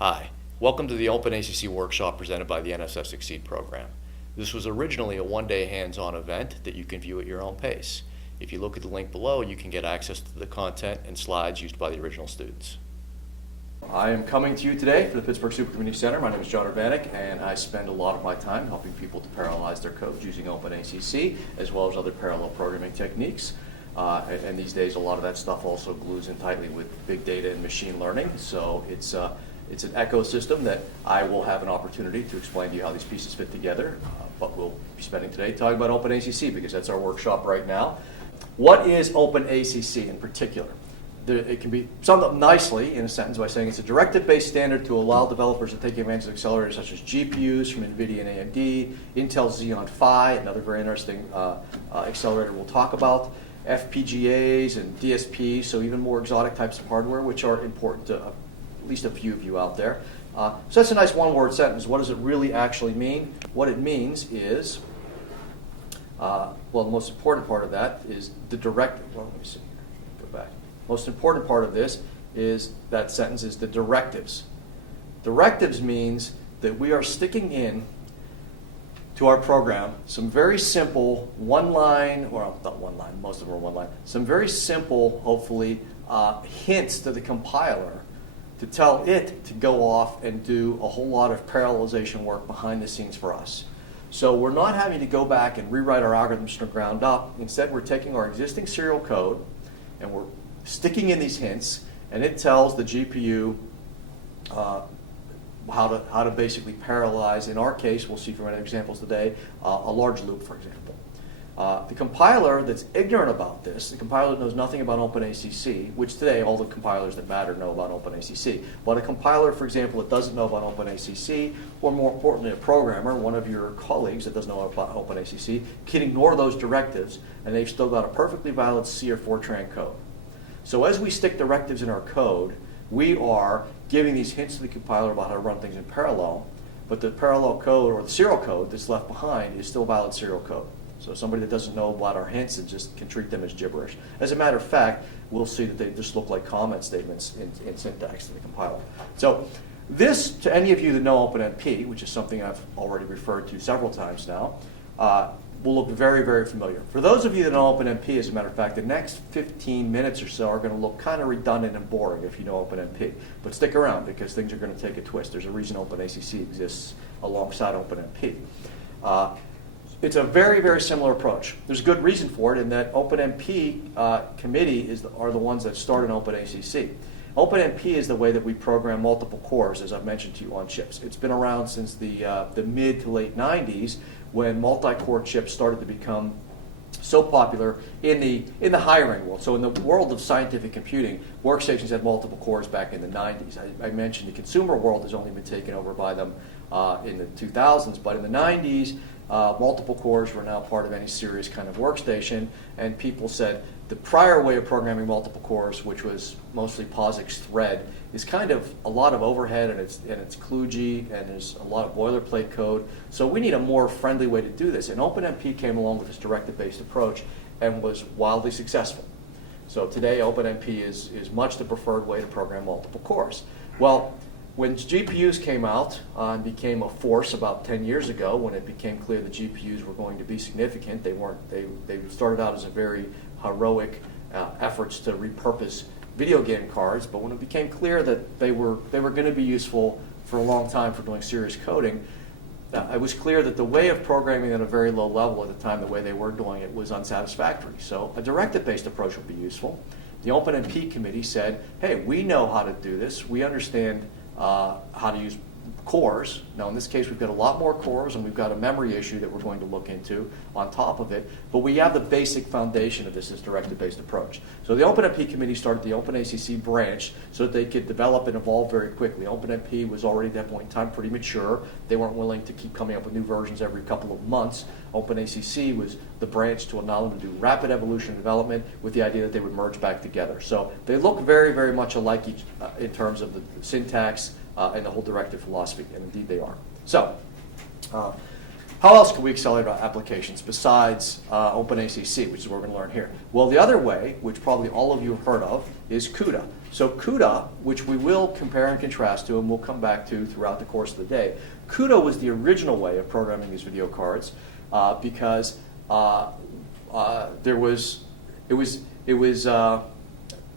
Hi, welcome to the OpenACC workshop presented by the NSF XSEDE program. This was originally a one-day hands-on event that you can view at your own pace. If you look at the link below, you can get access to the content and slides used by the original students. I am coming to you today for the Pittsburgh Super Community Center. My name is John Urbanek, and I spend a lot of my time helping people to parallelize their code using OpenACC, as well as other parallel programming techniques. And these days, a lot of that stuff also glues in tightly with big data and machine learning. So it's an ecosystem that I will have an opportunity to explain to you how these pieces fit together. But we'll be spending today talking about OpenACC because that's our workshop right now. What is OpenACC in particular? It can be summed up nicely in a sentence by saying it's a directive-based standard to allow developers to take advantage of accelerators such as GPUs from NVIDIA and AMD, Intel's Xeon Phi, another very interesting accelerator we'll talk about, FPGAs and DSPs, so even more exotic types of hardware, which are important to at least a few of you out there. So that's a nice one-word sentence. What does it really actually mean? What it means is, well, the most important part of that is the directive. Well, let me see. Go back. Most important part of this is that sentence is the directives. Directives means that we are sticking in to our program some very simple one-line, well, not one-line, most of them are one-line, some very simple, hopefully, hints to the compiler to tell it to go off and do a whole lot of parallelization work behind the scenes for us. So we're not having to go back and rewrite our algorithms from the ground up. Instead, we're taking our existing serial code and we're sticking in these hints, and it tells the GPU how to basically parallelize. In our case, we'll see from examples today, a large loop, for example. The compiler that's ignorant about this, the compiler that knows nothing about OpenACC, which today all the compilers that matter know about OpenACC, but a compiler, for example, that doesn't know about OpenACC, or more importantly, a programmer, one of your colleagues that doesn't know about OpenACC, can ignore those directives, and they've still got a perfectly valid C or Fortran code. So as we stick directives in our code, we are giving these hints to the compiler about how to run things in parallel, but the parallel code or the serial code that's left behind is still valid serial code. So somebody that doesn't know about our hints and just can treat them as gibberish. As a matter of fact, we'll see that they just look like comment statements in syntax to the compiler. So this, to any of you that know OpenMP, which is something I've already referred to several times now, will look very, very familiar. For those of you that know OpenMP, as a matter of fact, the next 15 minutes or so are going to look kind of redundant and boring if you know OpenMP. But stick around because things are going to take a twist. There's a reason OpenACC exists alongside OpenMP. It's a very, very similar approach. There's a good reason for it in that OpenMP committee are the ones that started OpenACC. OpenMP is the way that we program multiple cores, as I've mentioned to you, on chips. It's been around since the mid to late 90s when multi-core chips started to become so popular in the higher-end world. So in the world of scientific computing, workstations had multiple cores back in the 90s. I mentioned the consumer world has only been taken over by them in the 2000s, but in the 90s, multiple cores were now part of any serious kind of workstation, and people said the prior way of programming multiple cores, which was mostly POSIX thread, is kind of a lot of overhead, and it's kludgy, and there's a lot of boilerplate code. So we need a more friendly way to do this, and OpenMP came along with this directive-based approach and was wildly successful. So today, OpenMP is much the preferred way to program multiple cores. Well, when GPUs came out and became a force about 10 years ago, when it became clear that GPUs were going to be significant, they started out as a very heroic efforts to repurpose video game cards, but when it became clear that they were going to be useful for a long time for doing serious coding, it was clear that the way of programming at a very low level at the time, the way they were doing it, was unsatisfactory. So a directive-based approach would be useful. The OpenMP committee said, hey, we know how to do this. We understand how to use cores. Now in this case we've got a lot more cores and we've got a memory issue that we're going to look into on top of it, but we have the basic foundation of this directive-based approach. So the OpenMP committee started the OpenACC branch so that they could develop and evolve very quickly. OpenMP was already at that point in time pretty mature. They weren't willing to keep coming up with new versions every couple of months. OpenACC was the branch to allow them to do rapid evolution and development with the idea that they would merge back together. So they look very, very much alike in terms of the syntax and the whole directive philosophy, and indeed they are. So, how else can we accelerate our applications besides OpenACC, which is what we're going to learn here? Well, the other way, which probably all of you have heard of, is CUDA. So CUDA, which we will compare and contrast to, and we'll come back to throughout the course of the day, CUDA was the original way of programming these video cards because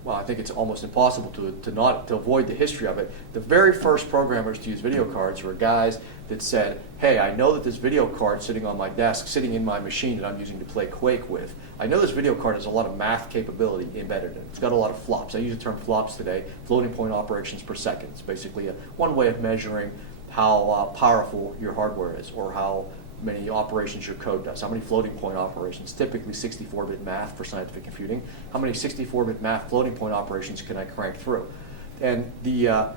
well, I think it's almost impossible to avoid the history of it. The very first programmers to use video cards were guys that said, hey, I know that this video card sitting on my desk, sitting in my machine that I'm using to play Quake with, I know this video card has a lot of math capability embedded in it. It's got a lot of flops. I use the term flops today, floating point operations per second. It's basically one way of measuring how powerful your hardware is, or how many operations your code does. How many floating point operations, typically 64-bit math for scientific computing, how many 64-bit math floating point operations can I crank through? And the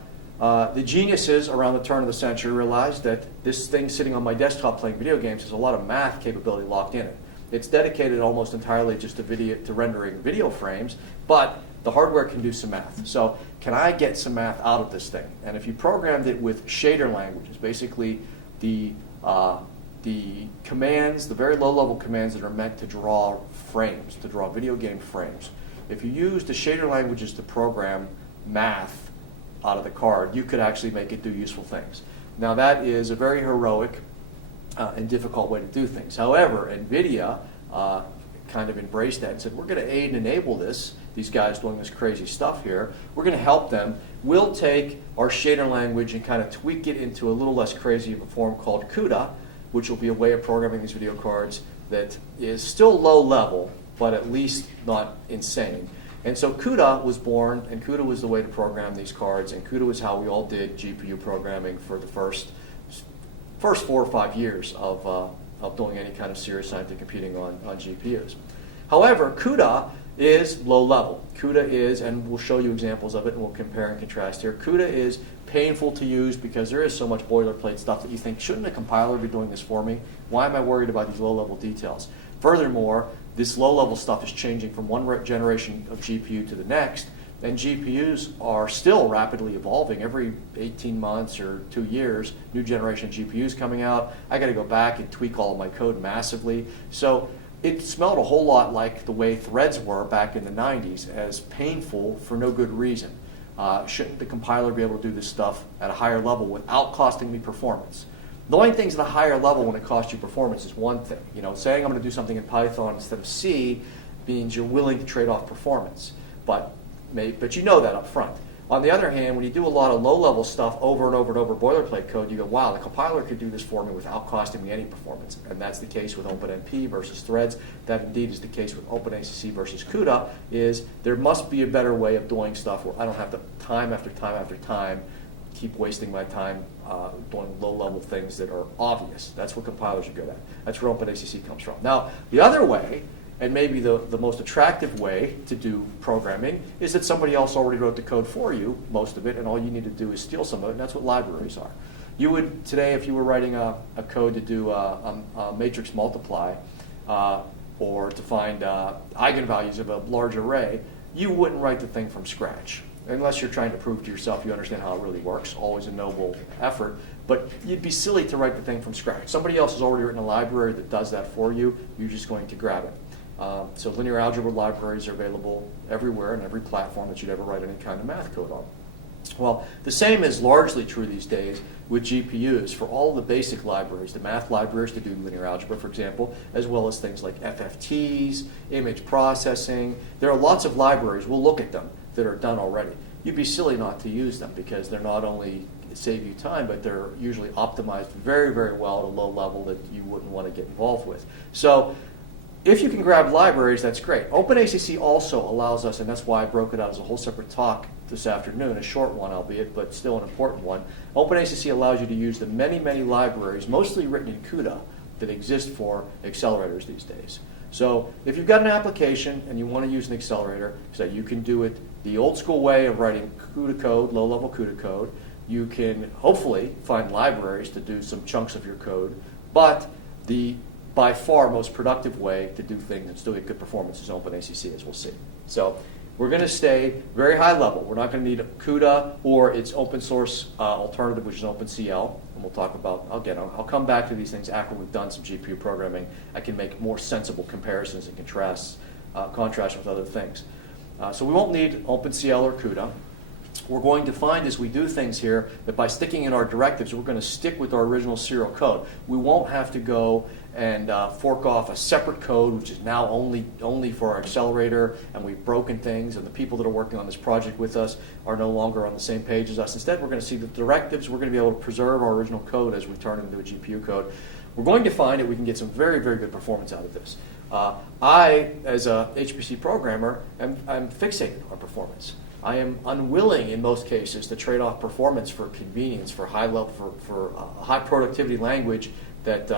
geniuses around the turn of the century realized that this thing sitting on my desktop playing video games has a lot of math capability locked in it. It's dedicated almost entirely just to rendering video frames, but the hardware can do some math. So can I get some math out of this thing? And if you programmed it with shader languages, basically the commands, the very low-level commands that are meant to draw frames, to draw video game frames. If you use the shader languages to program math out of the card, you could actually make it do useful things. Now that is a very heroic and difficult way to do things. However, NVIDIA kind of embraced that and said, we're going to aid and enable this, these guys doing this crazy stuff here. We're going to help them. We'll take our shader language and kind of tweak it into a little less crazy of a form called CUDA, which will be a way of programming these video cards that is still low level, but at least not insane. And so CUDA was born, and CUDA was the way to program these cards, and CUDA was how we all did GPU programming for the first 4 or 5 years of doing any kind of serious scientific computing on GPUs. However, CUDA is low level. CUDA is, and we'll show you examples of it, and we'll compare and contrast here. CUDA is painful to use because there is so much boilerplate stuff that you think, shouldn't a compiler be doing this for me? Why am I worried about these low-level details? Furthermore, this low-level stuff is changing from one generation of GPU to the next, and GPUs are still rapidly evolving. Every 18 months or 2 years, new generation of GPUs coming out. I got to go back and tweak all of my code massively. So it smelled a whole lot like the way threads were back in the 90s, as painful for no good reason. Shouldn't the compiler be able to do this stuff at a higher level without costing me performance? Knowing things at a higher level when it costs you performance is one thing. You know, saying I'm going to do something in Python instead of C means you're willing to trade off performance, but you know that up front. On the other hand, when you do a lot of low-level stuff over and over and over boilerplate code, you go, wow, the compiler could do this for me without costing me any performance. And that's the case with OpenMP versus threads. That indeed is the case with OpenACC versus CUDA, is there must be a better way of doing stuff where I don't have to time after time after time keep wasting my time doing low-level things that are obvious. That's what compilers are good at. That's where OpenACC comes from. Now, the other way, and maybe the most attractive way to do programming, is that somebody else already wrote the code for you, most of it, and all you need to do is steal some of it, and that's what libraries are. You would, today, if you were writing a code to do a matrix multiply, or to find eigenvalues of a large array, you wouldn't write the thing from scratch, unless you're trying to prove to yourself you understand how it really works, always a noble effort. But you'd be silly to write the thing from scratch. Somebody else has already written a library that does that for you. You're just going to grab it. So linear algebra libraries are available everywhere and every platform that you'd ever write any kind of math code on. Well, the same is largely true these days with GPUs for all the basic libraries, the math libraries to do linear algebra, for example, as well as things like FFTs, image processing. There are lots of libraries, we'll look at them, that are done already. You'd be silly not to use them because they're not only save you time, but they're usually optimized very, very well at a low level that you wouldn't want to get involved with. So if you can grab libraries, that's great. OpenACC also allows us, and that's why I broke it out as a whole separate talk this afternoon, a short one albeit, but still an important one. OpenACC allows you to use the many, many libraries, mostly written in CUDA, that exist for accelerators these days. So if you've got an application and you want to use an accelerator, so you can do it the old school way of writing CUDA code, low-level CUDA code. You can hopefully find libraries to do some chunks of your code, but the by far most productive way to do things and still get good performance is OpenACC, as we'll see. So we're going to stay very high level. We're not going to need CUDA or its open source alternative, which is OpenCL. And we'll talk about, again, I'll come back to these things after we've done some GPU programming. I can make more sensible comparisons and contrasts with other things. So we won't need OpenCL or CUDA. We're going to find as we do things here that by sticking in our directives, we're going to stick with our original serial code. We won't have to go and fork off a separate code, which is now only for our accelerator, and we've broken things, and the people that are working on this project with us are no longer on the same page as us. Instead, we're going to see the directives. We're going to be able to preserve our original code as we turn it into a GPU code. We're going to find that we can get some very, very good performance out of this. I, as a HPC programmer, I'm fixated on performance. I am unwilling in most cases to trade off performance for convenience, for high level, for high productivity language that,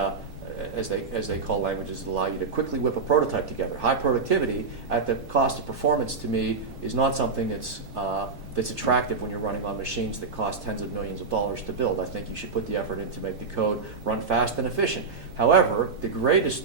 as they call languages that allow you to quickly whip a prototype together. High productivity at the cost of performance, to me, is not something that's attractive when you're running on machines that cost tens of millions of dollars to build. I think you should put the effort in to make the code run fast and efficient. However, the greatest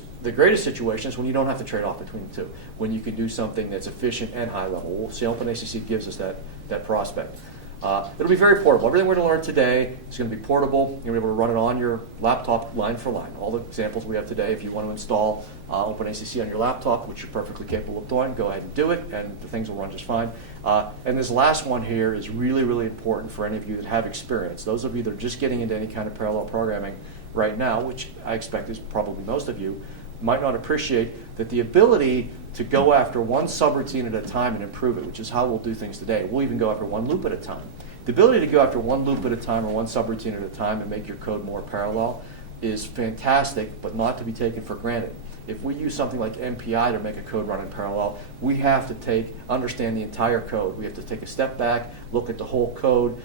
situation is when you don't have to trade off between the two, when you can do something that's efficient and high level. We'll see OpenACC gives us that prospect. It'll be very portable. Everything we're going to learn today is going to be portable. You're going to be able to run it on your laptop line for line. All the examples we have today, if you want to install OpenACC on your laptop, which you're perfectly capable of doing, go ahead and do it, and the things will run just fine. And this last one here is really, really important for any of you that have experience. Those of you that are just getting into any kind of parallel programming right now, which I expect is probably most of you, might not appreciate that the ability to go after one subroutine at a time and improve it, which is how we'll do things today. We'll even go after one loop at a time. The ability to go after one loop at a time or one subroutine at a time and make your code more parallel is fantastic, but not to be taken for granted. If we use something like MPI to make a code run in parallel, we have to understand the entire code. We have to take a step back, look at the whole code,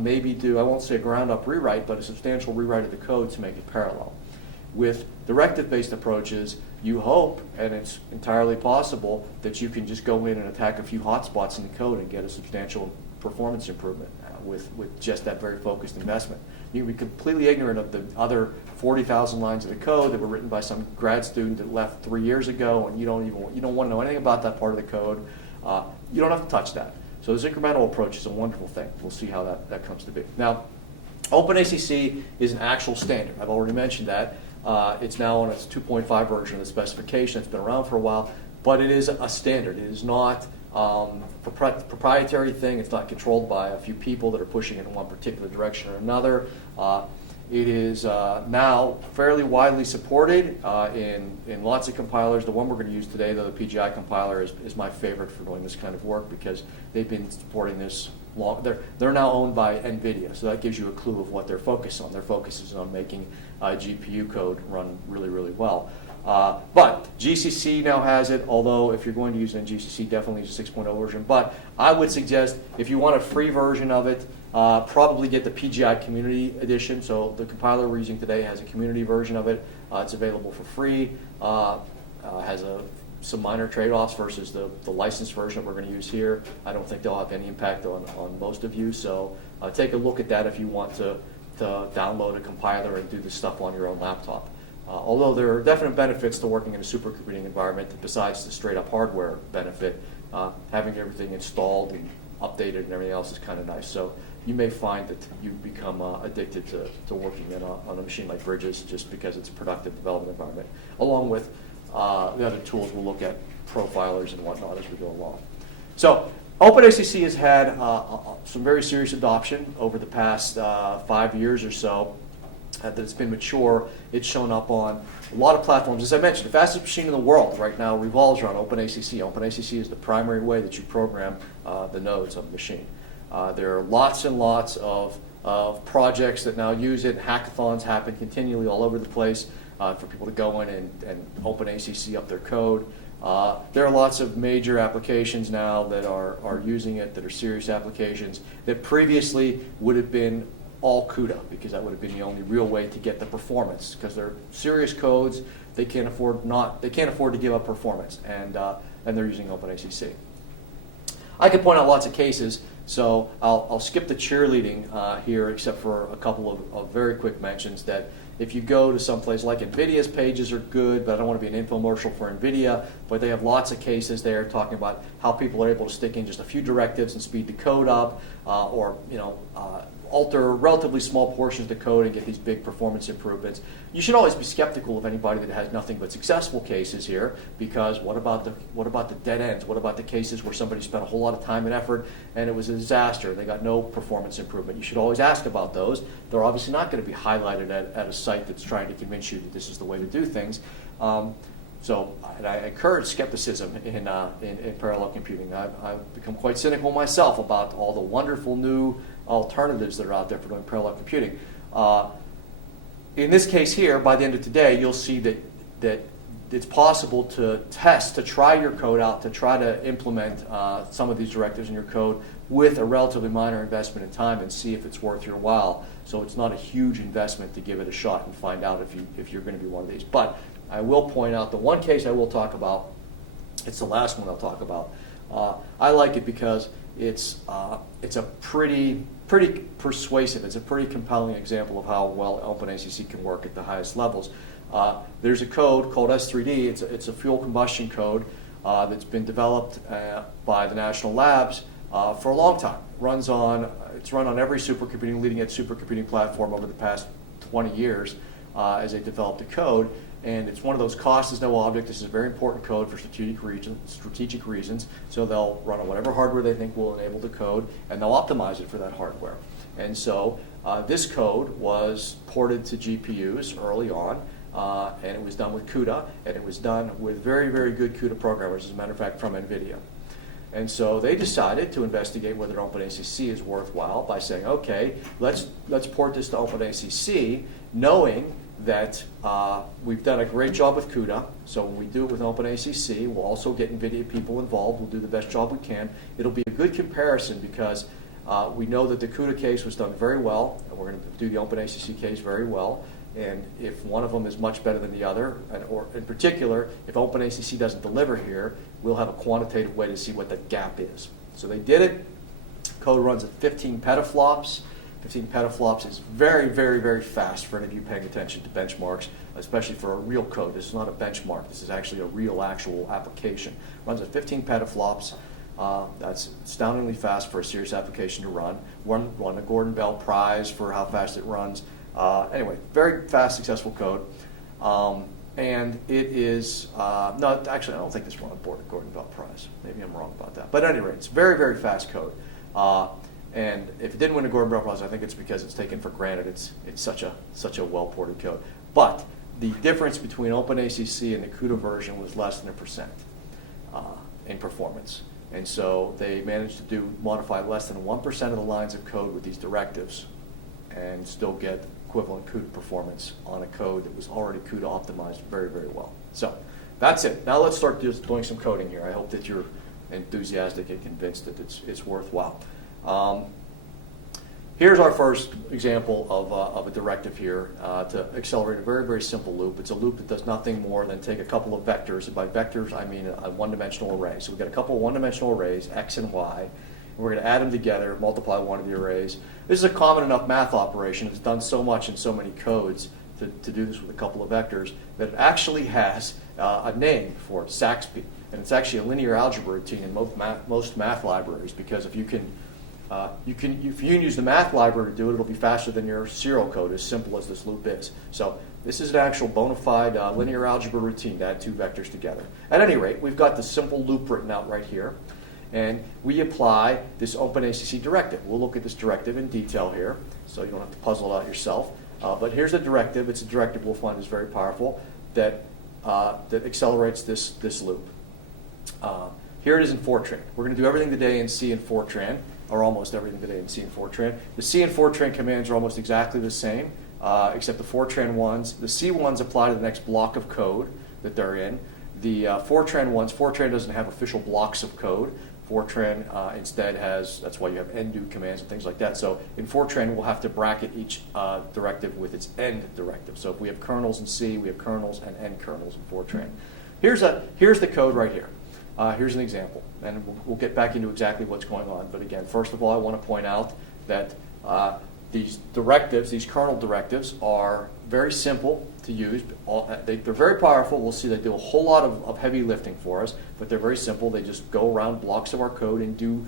maybe do, I won't say a ground-up rewrite, but a substantial rewrite of the code to make it parallel. With directive-based approaches, you hope, and it's entirely possible, that you can just go in and attack a few hotspots in the code and get a substantial performance improvement with just that very focused investment. You can be completely ignorant of the other 40,000 lines of the code that were written by some grad student that left 3 years ago, and you don't want to know anything about that part of the code. You don't have to touch that. So this incremental approach is a wonderful thing. We'll see how that comes to be. Now, OpenACC is an actual standard. I've already mentioned that. It's now on its 2.5 version of the specification. It's been around for a while, but it is a standard. It is not a proprietary thing. It's not controlled by a few people that are pushing it in one particular direction or another. It is now fairly widely supported in lots of compilers. The one we're going to use today, though, the PGI compiler, is my favorite for doing this kind of work because they've been supporting this long. They're now owned by NVIDIA, so that gives you a clue of what their focus on. Their focus is on making GPU code run really, really well. But GCC now has it, although if you're going to use it in GCC, definitely use a 6.0 version. But I would suggest if you want a free version of it, probably get the PGI Community Edition. So the compiler we're using today has a community version of it. It's available for free. Has some minor trade-offs versus the licensed version that we're going to use here. I don't think they'll have any impact on most of you. So take a look at that if you want to download a compiler and do this stuff on your own laptop. Although there are definite benefits to working in a supercomputing environment besides the straight-up hardware benefit, having everything installed and updated and everything else is kind of nice. So you may find that you become addicted to working on a machine like Bridges just because it's a productive development environment, along with the other tools we'll look at, profilers and whatnot as we go along. So OpenACC has had some very serious adoption over the past 5 years or so. That it's been mature. It's shown up on a lot of platforms. As I mentioned, the fastest machine in the world right now revolves around OpenACC. OpenACC is the primary way that you program the nodes of the machine. There are lots and lots of projects that now use it. Hackathons happen continually all over the place for people to go in and OpenACC up their code. There are lots of major applications now that are using it, that are serious applications, that previously would have been all CUDA, because that would have been the only real way to get the performance. Because they're serious codes, they can't afford to give up performance, and they're using OpenACC. I could point out lots of cases, so I'll skip the cheerleading here, except for a couple of very quick mentions that if you go to some place like NVIDIA's pages are good, but I don't want to be an infomercial for NVIDIA, but they have lots of cases there talking about how people are able to stick in just a few directives and speed the code up, or alter relatively small portions of the code and get these big performance improvements. You should always be skeptical of anybody that has nothing but successful cases here, because what about the dead ends? What about the cases where somebody spent a whole lot of time and effort and it was a disaster? They got no performance improvement. You should always ask about those. They're obviously not going to be highlighted at a site that's trying to convince you that this is the way to do things. And I encourage skepticism in parallel computing. I've become quite cynical myself about all the wonderful new alternatives that are out there for doing parallel computing. In this case here, by the end of today, you'll see that it's possible to try your code out, to try to implement some of these directives in your code with a relatively minor investment in time and see if it's worth your while. So it's not a huge investment to give it a shot and find out if you're going to be one of these. But I will point out the one case I will talk about. It's the last one I'll talk about. I like it because it's a pretty persuasive. It's a pretty compelling example of how well OpenACC can work at the highest levels. There's a code called S3D. It's a fuel combustion code that's been developed by the national labs for a long time. It's run on every supercomputing, leading edge supercomputing platform over the past 20 years as they developed the code. And it's one of those cost as no object. This is a very important code for strategic reasons. So they'll run on whatever hardware they think will enable the code, and they'll optimize it for that hardware. And so this code was ported to GPUs early on, and it was done with CUDA, and it was done with very, very good CUDA programmers, as a matter of fact, from NVIDIA. And so they decided to investigate whether OpenACC is worthwhile by saying, okay, let's port this to OpenACC, knowing that we've done a great job with CUDA. So when we do it with OpenACC, we'll also get NVIDIA people involved. We'll do the best job we can. It'll be a good comparison because we know that the CUDA case was done very well, and we're going to do the OpenACC case very well. And if one of them is much better than the other, or in particular, if OpenACC doesn't deliver here, we'll have a quantitative way to see what that gap is. So they did it. Code runs at 15 petaflops. 15 petaflops is very, very, very fast for any of you paying attention to benchmarks, especially for a real code. This is not a benchmark. This is actually a real, actual application. Runs at 15 petaflops. That's astoundingly fast for a serious application to run. Won a Gordon Bell Prize for how fast it runs. Anyway, very fast, successful code. And it is, no, actually, I don't think this won a Gordon Bell Prize. Maybe I'm wrong about that. But at any rate, it's very, very fast code. And if it didn't win a Gordon Bell Prize, I think it's because it's taken for granted. It's such a well-ported code. But the difference between OpenACC and the CUDA version was less than 1% in performance. And so they managed to modify less than 1% of the lines of code with these directives and still get equivalent CUDA performance on a code that was already CUDA optimized very, very well. So that's it. Now let's start doing some coding here. I hope that you're enthusiastic and convinced that it's worthwhile. Here's our first example of a directive here to accelerate a very, very simple loop. It's a loop that does nothing more than take a couple of vectors. And by vectors, I mean a one-dimensional array. So we've got a couple of one-dimensional arrays, x and y. And we're going to add them together, multiply one of the arrays. This is a common enough math operation. It's done so much in so many codes to do this with a couple of vectors that it actually has a name for it, SAXPY. And it's actually a linear algebra routine in most math libraries, because if you can use the math library to do it, it'll be faster than your serial code, as simple as this loop is. So this is an actual bona fide linear algebra routine to add two vectors together. At any rate, we've got the simple loop written out right here. And we apply this OpenACC directive. We'll look at this directive in detail here, so you don't have to puzzle it out yourself. But here's the directive. It's a directive we'll find is very powerful that accelerates this loop. Here it is in Fortran. We're going to do everything today in C and Fortran, or almost everything today in C and Fortran. The C and Fortran commands are almost exactly the same, except the Fortran ones. The C ones apply to the next block of code that they're in. The Fortran ones, Fortran doesn't have official blocks of code. Fortran instead has, that's why you have end-do commands and things like that. So in Fortran, we'll have to bracket each directive with its end directive. So if we have kernels in C, we have kernels and end kernels in Fortran. Here's the code right here. Here's an example, and we'll get back into exactly what's going on. But again, first of all, I want to point out that these directives, these kernel directives, are very simple to use. They're very powerful. We'll see they do a whole lot of heavy lifting for us, but they're very simple. They just go around blocks of our code and do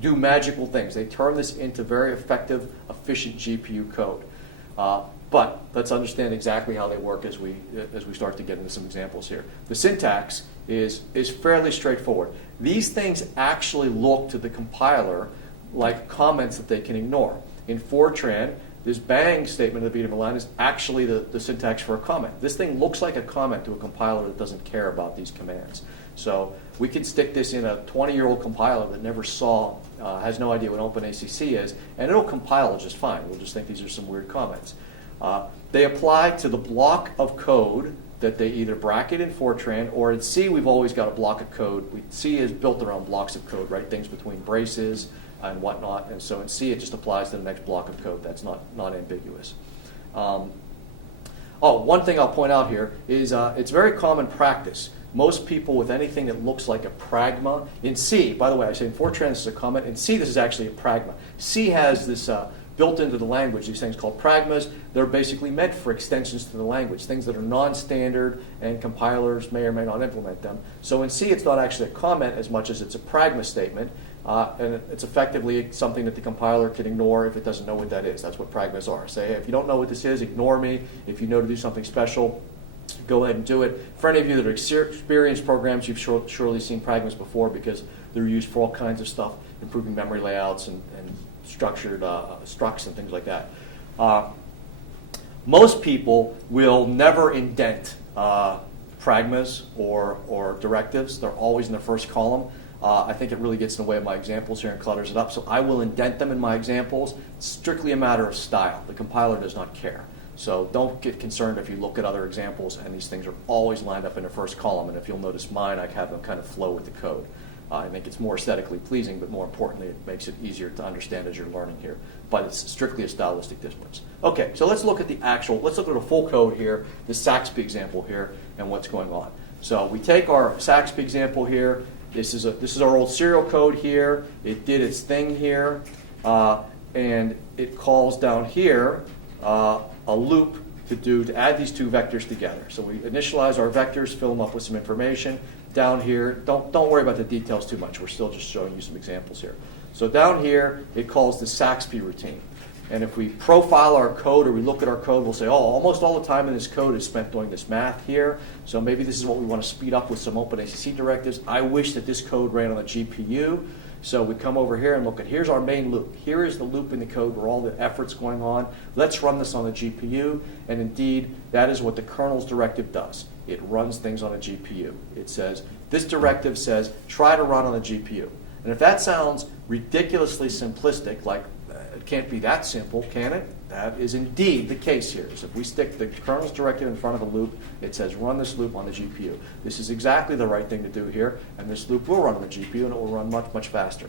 do magical things. They turn this into very effective, efficient GPU code. But let's understand exactly how they work as we start to get into some examples here. The syntax is fairly straightforward. These things actually look to the compiler like comments that they can ignore. In Fortran, this bang statement at the beginning of a line is actually the syntax for a comment. This thing looks like a comment to a compiler that doesn't care about these commands. So we could stick this in a 20-year-old compiler that never saw, has no idea what OpenACC is, and it'll compile just fine. We'll just think these are some weird comments. They apply to the block of code that they either bracket in Fortran, or in C we've always got a block of code. C is built around blocks of code, right? Things between braces and whatnot. And so in C it just applies to the next block of code. That's not ambiguous. One thing I'll point out here is it's very common practice. Most people with anything that looks like a pragma, in C, by the way, I say in Fortran this is a comment, in C this is actually a pragma. C has this built into the language, these things called pragmas. They're basically meant for extensions to the language, things that are non-standard and compilers may or may not implement them. So in C it's not actually a comment as much as it's a pragma statement, and it's effectively something that the compiler can ignore if it doesn't know what that is. That's what pragmas are. Say, hey, if you don't know what this is, ignore me. If you know to do something special, go ahead and do it. For any of you that are experienced programs, you've surely seen pragmas before because they're used for all kinds of stuff, improving memory layouts and structured structs and things like that. Most people will never indent pragmas or directives. They're always in the first column. I think it really gets in the way of my examples here and clutters it up. So I will indent them in my examples. It's strictly a matter of style. The compiler does not care. So don't get concerned if you look at other examples and these things are always lined up in the first column. And if you'll notice mine, I have them kind of flow with the code. I think it's more aesthetically pleasing, but more importantly, it makes it easier to understand as you're learning here. But it's strictly a stylistic difference. Okay, so let's look at let's look at a full code here, the SAXPY example here, and what's going on. So we take our SAXPY example here. This is our old serial code here. It did its thing here, and it calls down here a loop to add these two vectors together. So we initialize our vectors, fill them up with some information. Down here, don't worry about the details too much. We're still just showing you some examples here. So down here, it calls the SAXPY routine. And if we profile our code or we look at our code, we'll say, almost all the time in this code is spent doing this math here. So maybe this is what we want to speed up with some OpenACC directives. I wish that this code ran on the GPU. So we come over here and look at, here's our main loop. Here is the loop in the code where all the effort's going on. Let's run this on the GPU. And indeed, that is what the kernel's directive does. It runs things on a GPU. It says, this directive says, try to run on the GPU. And if that sounds ridiculously simplistic, like it can't be that simple, can it? That is indeed the case here. So if we stick the kernel's directive in front of the loop, it says run this loop on the GPU. This is exactly the right thing to do here, and this loop will run on the GPU, and it will run much, much faster.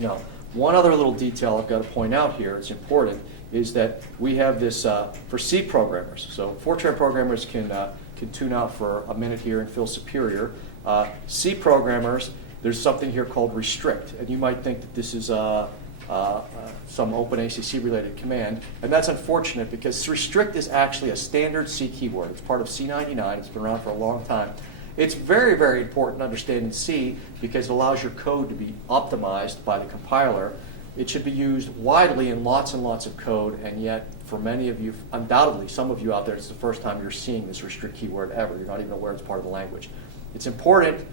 Now, one other little detail I've got to point out here, it's important, is that we have this for C programmers. So Fortran programmers can tune out for a minute here and feel superior. C programmers, there's something here called restrict, and you might think that this is some OpenACC related command, and that's unfortunate because restrict is actually a standard C keyword. It's part of C99. It's been around for a long time. It's very, very important to understand in C because it allows your code to be optimized by the compiler. It should be used widely in lots and lots of code, and yet for many of you, undoubtedly some of you out there, it's the first time you're seeing this restrict keyword ever. You're not even aware it's part of the language. It's important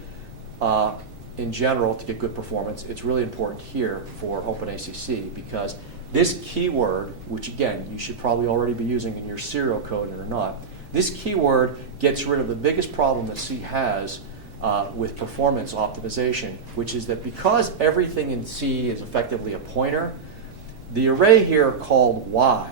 in general to get good performance. It's really important here for OpenACC because this keyword, which again you should probably already be using in your serial code or not, this keyword gets rid of the biggest problem that C has with performance optimization, which is that because everything in C is effectively a pointer, the array here called Y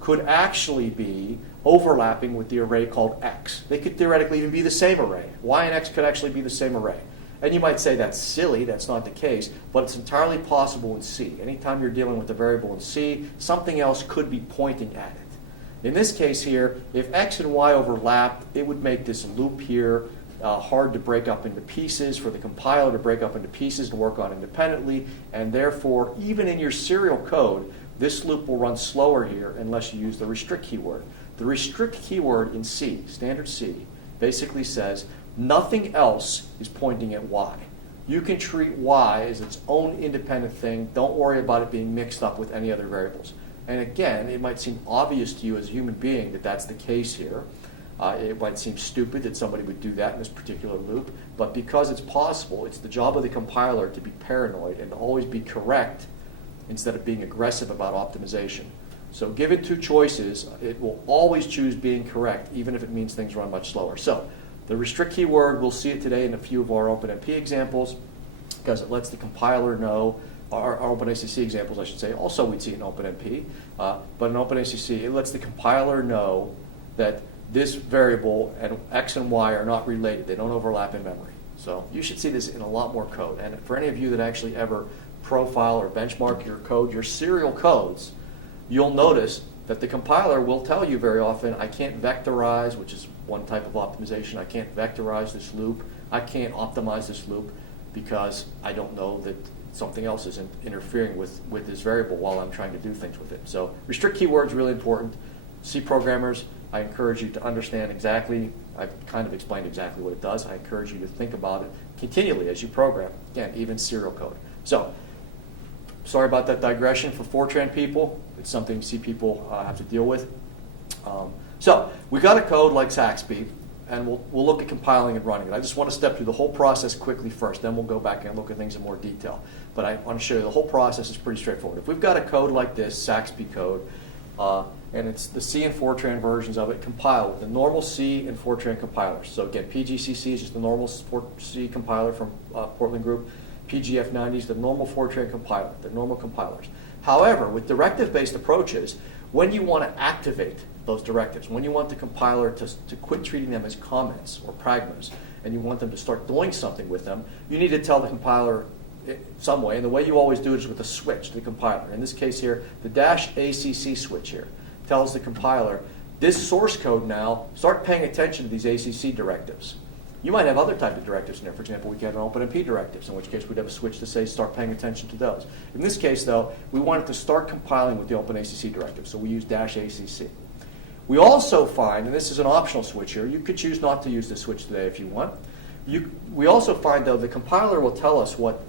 could actually be overlapping with the array called X. They could theoretically even be the same array. Y and X could actually be the same array. And you might say that's silly, that's not the case, but it's entirely possible in C. Anytime you're dealing with a variable in C, something else could be pointing at it. In this case here, if X and Y overlap, it would make this loop here hard to break up into pieces, for the compiler to break up into pieces and work on independently, and therefore, even in your serial code, this loop will run slower here unless you use the restrict keyword. The restrict keyword in C, standard C, basically says nothing else is pointing at Y. you can treat y as its own independent thing. Don't worry about it being mixed up with any other variables. And again, it might seem obvious to you as a human being that that's the case here. It might seem stupid that somebody would do that in this particular loop, but because it's possible, it's the job of the compiler to be paranoid and to always be correct instead of being aggressive about optimization. So given two choices, it will always choose being correct, even if it means things run much slower. So the restrict keyword, we'll see it today in a few of our OpenMP examples, because it lets the compiler know, our OpenACC examples, I should say, also we'd see in OpenMP, but in OpenACC, it lets the compiler know that this variable and x and y are not related. They don't overlap in memory. So you should see this in a lot more code. And for any of you that actually ever profile or benchmark your code, your serial codes, you'll notice that the compiler will tell you very often, I can't vectorize, which is one type of optimization. I can't vectorize this loop. I can't optimize this loop because I don't know that something else is interfering with this variable while I'm trying to do things with it. So restrict keyword is really important. C programmers, I encourage you to understand exactly, I've kind of explained exactly what it does. I encourage you to think about it continually as you program. Again, even serial code. So, sorry about that digression for Fortran people. It's something C people have to deal with. So, we got a code like SAXPY, and we'll look at compiling and running it. I just want to step through the whole process quickly first, then we'll go back and look at things in more detail. But I want to show you the whole process is pretty straightforward. If we've got a code like this, SAXPY code, and it's the C and Fortran versions of it compile with the normal C and Fortran compilers. So again, PGCC is just the normal C compiler from Portland Group. PGF90 is the normal Fortran compiler, the normal compilers. However, with directive-based approaches, when you want to activate those directives, when you want the compiler to quit treating them as comments or pragmas, and you want them to start doing something with them, you need to tell the compiler some way, and the way you always do it is with a switch to the compiler. In this case here, the -ACC switch here tells the compiler, this source code now, start paying attention to these ACC directives. You might have other type of directives in there. For example, we could have an OpenMP directives, in which case we'd have a switch to say start paying attention to those. In this case, though, we wanted to start compiling with the OpenACC directive, so we use -ACC. We also find, and this is an optional switch here, you could choose not to use this switch today if you want. We also find, though, the compiler will tell us what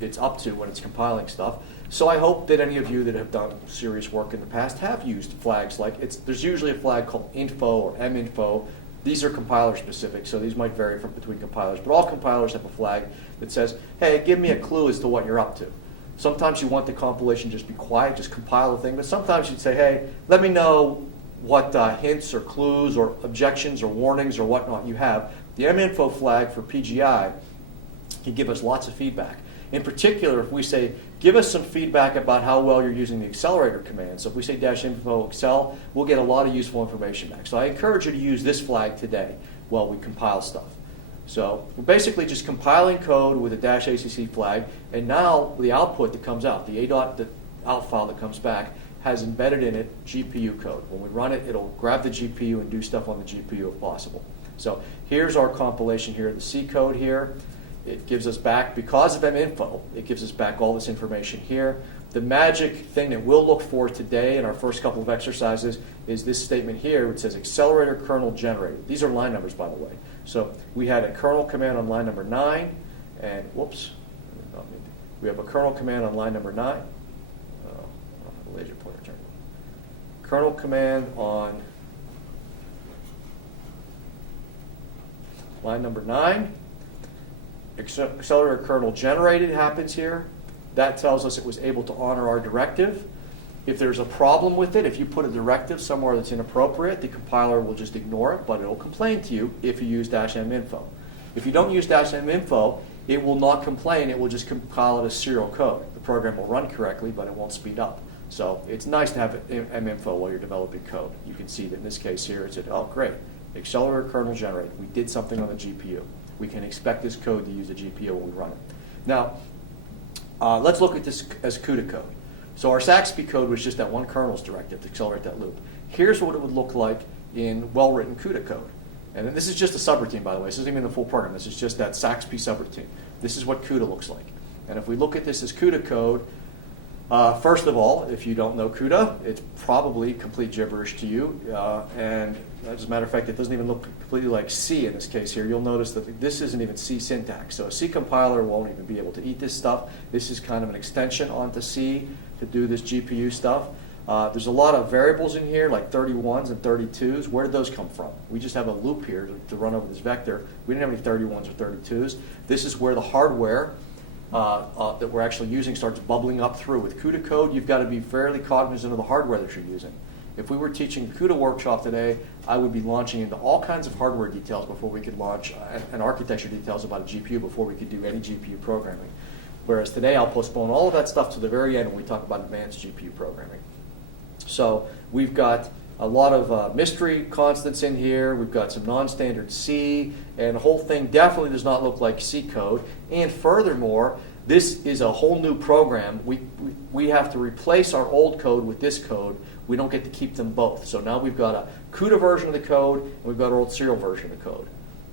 it's up to when it's compiling stuff. So I hope that any of you that have done serious work in the past have used flags like, there's usually a flag called info or minfo. These are compiler specific, so these might vary between compilers. But all compilers have a flag that says, hey, give me a clue as to what you're up to. Sometimes you want the compilation just be quiet, just compile the thing. But sometimes you'd say, hey, let me know what hints or clues or objections or warnings or whatnot you have. The minfo flag for PGI can give us lots of feedback. In particular, if we say, give us some feedback about how well you're using the accelerator command. So if we say -info accel, we'll get a lot of useful information back. So I encourage you to use this flag today while we compile stuff. So we're basically just compiling code with a -ACC flag, and now the output that comes out, the out file that comes back, has embedded in it GPU code. When we run it, it'll grab the GPU and do stuff on the GPU if possible. So here's our compilation here, the C code here. It gives us back, because of minfo, it gives us back all this information here. The magic thing that we'll look for today in our first couple of exercises is this statement here, which says accelerator kernel generated. These are line numbers, by the way. So we had a kernel command on line number 9, and whoops, we have a kernel command on line number 9. Laser pointer turn. Kernel command on line number 9. Accelerator kernel generated happens here. That tells us it was able to honor our directive. If there's a problem with it, if you put a directive somewhere that's inappropriate, the compiler will just ignore it, but it'll complain to you if you use -minfo. If you don't use -minfo, it will not complain. It will just compile it as serial code. The program will run correctly, but it won't speed up. So it's nice to have minfo while you're developing code. You can see that in this case here, it said, oh, great, accelerator kernel generated. We did something on the GPU. We can expect this code to use the GPU when we run it. Now, let's look at this as CUDA code. So our SAXPY code was just that one kernel's directive to accelerate that loop. Here's what it would look like in well-written CUDA code. And this is just a subroutine, by the way. This isn't even the full program. This is just that SAXPY subroutine. This is what CUDA looks like. And if we look at this as CUDA code, First of all, if you don't know CUDA, it's probably complete gibberish to you. And as a matter of fact, it doesn't even look completely like C in this case here. You'll notice that this isn't even C syntax. So a C compiler won't even be able to eat this stuff. This is kind of an extension onto C to do this GPU stuff. There's a lot of variables in here, like 31s and 32s. Where did those come from? We just have a loop here to run over this vector. We didn't have any 31s or 32s. This is where the hardware that we're actually using starts bubbling up through. With CUDA code, you've got to be fairly cognizant of the hardware that you're using. If we were teaching CUDA workshop today, I would be launching into all kinds of hardware details before we could launch, and architecture details about a GPU before we could do any GPU programming. Whereas today, I'll postpone all of that stuff to the very end when we talk about advanced GPU programming. So we've got a lot of mystery constants in here. We've got some non-standard C, and the whole thing definitely does not look like C code. And furthermore, this is a whole new program. We have to replace our old code with this code. We don't get to keep them both. So now we've got a CUDA version of the code, and we've got our old serial version of the code.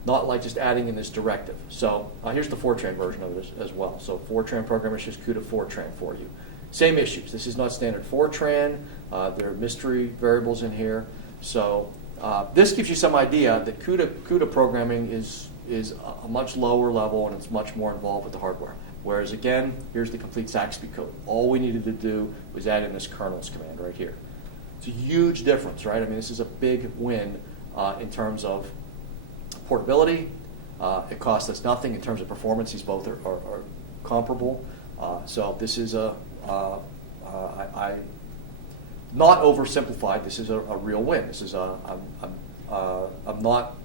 Not like just adding in this directive. So here's the Fortran version of this as well. So Fortran programmers just CUDA Fortran for you. Same issues. This is not standard Fortran. There are mystery variables in here. So this gives you some idea that CUDA programming is a much lower level, and it's much more involved with the hardware. Whereas again, here's the complete SAXPY code. All we needed to do was add in this kernels command right here. It's a huge difference, right? I mean, this is a big win in terms of portability. It costs us nothing in terms of performance. These both are comparable. So this is not oversimplified. This is a real win. This is I'm not.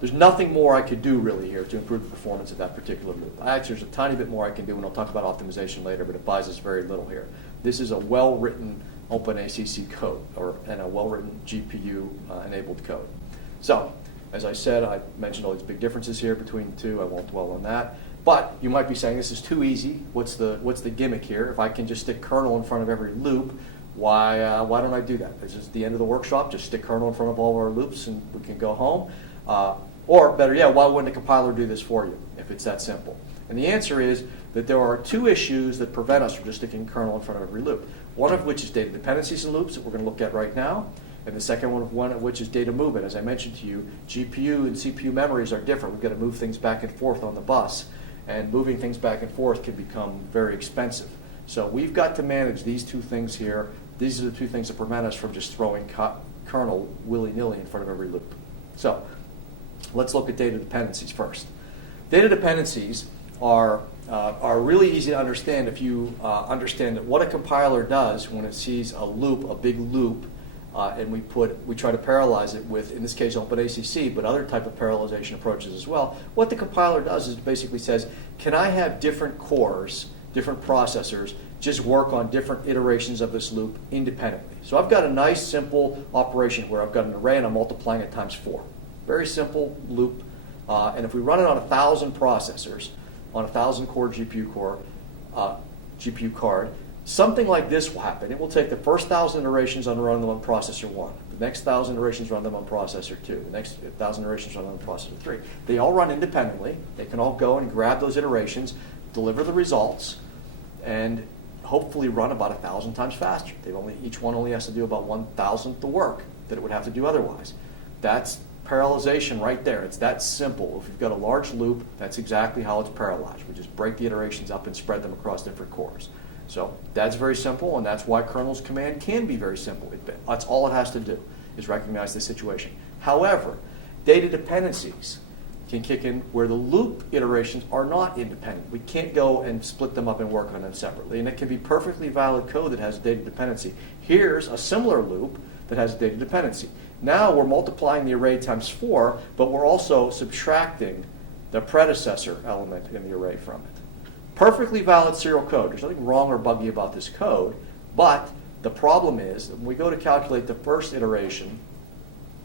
There's nothing more I could do really here to improve the performance of that particular loop. Actually, there's a tiny bit more I can do, and I'll talk about optimization later, but it buys us very little here. This is a well-written OpenACC code, and a well-written GPU-enabled code. So, as I said, I mentioned all these big differences here between the two. I won't dwell on that. But you might be saying, this is too easy. What's the gimmick here? If I can just stick kernel in front of every loop, why don't I do that? This is the end of the workshop. Just stick kernel in front of all of our loops, and we can go home. Or better yet, why wouldn't the compiler do this for you if it's that simple? And the answer is that there are two issues that prevent us from just sticking kernel in front of every loop. One of which is data dependencies in loops that we're going to look at right now. And the second one of which is data movement. As I mentioned to you, GPU and CPU memories are different. We've got to move things back and forth on the bus. And moving things back and forth can become very expensive. So we've got to manage these two things here. These are the two things that prevent us from just throwing kernel willy-nilly in front of every loop. So let's look at data dependencies first. Data dependencies are really easy to understand if you understand that what a compiler does when it sees a loop, a big loop, and we try to parallelize it with, in this case, OpenACC, but other type of parallelization approaches as well. What the compiler does is it basically says, can I have different cores, different processors, just work on different iterations of this loop independently? So I've got a nice, simple operation where I've got an array and I'm multiplying it times 4. Very simple loop. And if we run it on 1,000 processors, on a 1,000 core GPU card, something like this will happen. It will take the first 1,000 iterations and run them on processor 1. The next 1,000 iterations run them on processor 2. The next 1,000 iterations run them on processor 3. They all run independently. They can all go and grab those iterations, deliver the results, and hopefully run about 1,000 times faster. Each one only has to do about 1,000th the work that it would have to do otherwise. That's parallelization right there. It's that simple. If you've got a large loop, that's exactly how it's parallelized. We just break the iterations up and spread them across different cores. So that's very simple, and that's why kernel's command can be very simple. That's all it has to do, is recognize the situation. However, data dependencies can kick in where the loop iterations are not independent. We can't go and split them up and work on them separately, and it can be perfectly valid code that has a data dependency. Here's a similar loop that has a data dependency. Now we're multiplying the array times 4, but we're also subtracting the predecessor element in the array from it. Perfectly valid serial code. There's nothing wrong or buggy about this code, but the problem is that when we go to calculate the first iteration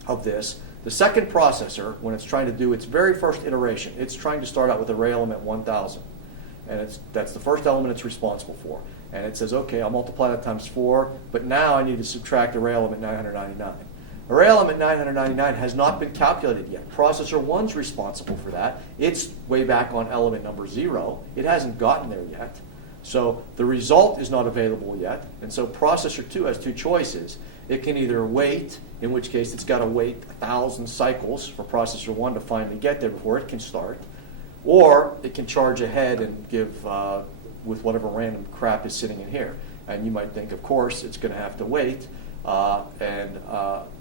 of this, the second processor, when it's trying to do its very first iteration, it's trying to start out with array element 1,000. And that's the first element it's responsible for. And it says, okay, I'll multiply that times 4, but now I need to subtract array element 999. Array element 999 has not been calculated yet. Processor 1's responsible for that. It's way back on element number 0. It hasn't gotten there yet. So the result is not available yet, and so processor 2 has two choices. It can either wait, in which case it's got to wait 1,000 cycles for processor 1 to finally get there before it can start, or it can charge ahead and give with whatever random crap is sitting in here. And you might think, of course, it's going to have to wait, and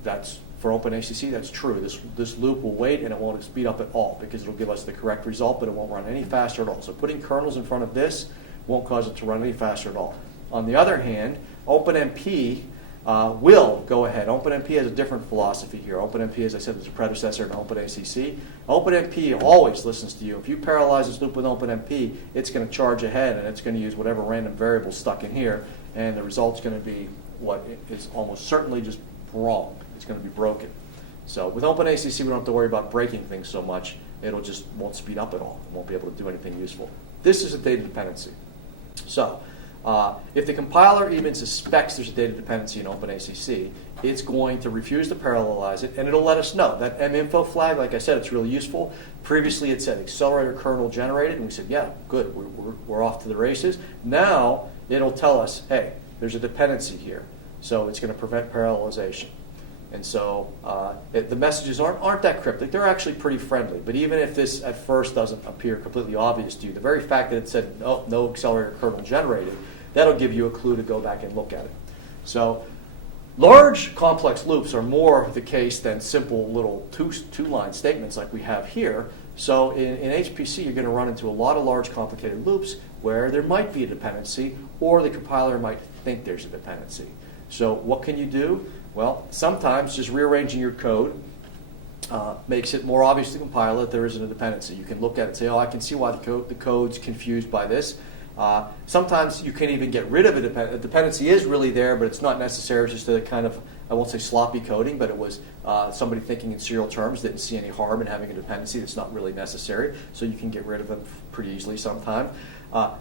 that's for OpenACC, that's true. This loop will wait and it won't speed up at all because it'll give us the correct result, but it won't run any faster at all. So putting kernels in front of this won't cause it to run any faster at all. On the other hand, OpenMP will go ahead. OpenMP has a different philosophy here. OpenMP, as I said, is a predecessor to OpenACC. OpenMP always listens to you. If you parallelize this loop with OpenMP, it's going to charge ahead and it's going to use whatever random variable stuck in here, and the result's going to be what is almost certainly just wrong. It's going to be broken. So with OpenACC, we don't have to worry about breaking things so much. It'll just won't speed up at all. It won't be able to do anything useful. This is a data dependency. So if the compiler even suspects there's a data dependency in OpenACC, it's going to refuse to parallelize it, and it'll let us know. That minfo flag, like I said, it's really useful. Previously it said accelerator kernel generated, and we said, yeah, good, we're off to the races. Now it'll tell us, hey, there's a dependency here. So it's going to prevent parallelization. And so the messages aren't that cryptic. They're actually pretty friendly. But even if this at first doesn't appear completely obvious to you, the very fact that it said no accelerator kernel generated, that'll give you a clue to go back and look at it. So large complex loops are more the case than simple little two-line statements like we have here. So in HPC, you're going to run into a lot of large complicated loops where there might be a dependency or the compiler might think there's a dependency. So what can you do? Well, sometimes just rearranging your code makes it more obvious to the compiler that there isn't a dependency. You can look at it and say, oh, I can see why the code's confused by this. Sometimes you can even get rid of a dependency. The dependency is really there, but it's not necessary. It's just a kind of, I won't say sloppy coding, but it was somebody thinking in serial terms, didn't see any harm in having a dependency that's not really necessary. So you can get rid of them pretty easily sometimes.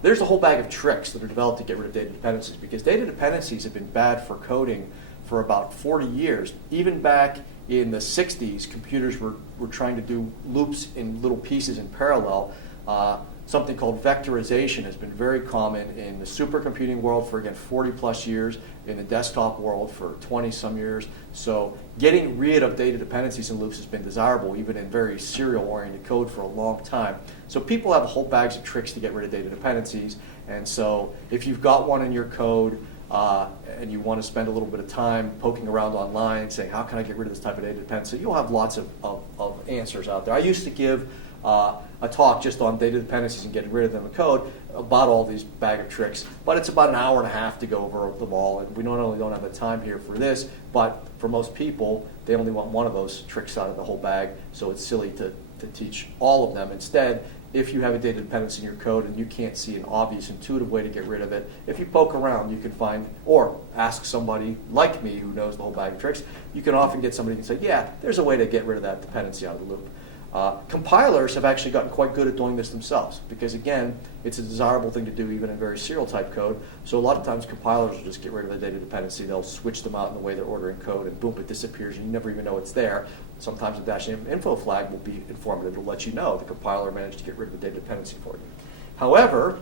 There's a whole bag of tricks that are developed to get rid of data dependencies, because data dependencies have been bad for coding for about 40 years. Even back in the 60s, computers were trying to do loops in little pieces in parallel. Something called vectorization has been very common in the supercomputing world for, again, 40 plus years, in the desktop world for 20 some years. So getting rid of data dependencies in loops has been desirable, even in very serial-oriented code, for a long time. So people have a whole bags of tricks to get rid of data dependencies. And so if you've got one in your code, and you want to spend a little bit of time poking around online saying, how can I get rid of this type of data dependency, you'll have lots of answers out there. I used to give a talk just on data dependencies and getting rid of them in code about all these bag of tricks, but it's about an hour and a half to go over them all, and we not only don't have the time here for this, but for most people, they only want one of those tricks out of the whole bag, so it's silly to teach all of them. Instead, if you have a data dependency in your code and you can't see an obvious, intuitive way to get rid of it, if you poke around, you can find, or ask somebody like me who knows the whole bag of tricks, you can often get somebody who can say, yeah, there's a way to get rid of that dependency out of the loop. Compilers have actually gotten quite good at doing this themselves because, again, it's a desirable thing to do even in very serial type code. So a lot of times compilers will just get rid of the data dependency. They'll switch them out in the way they're ordering code, and boom, it disappears, and you never even know it's there. Sometimes the -info flag will be informative. It'll let you know the compiler managed to get rid of the data dependency for you. However,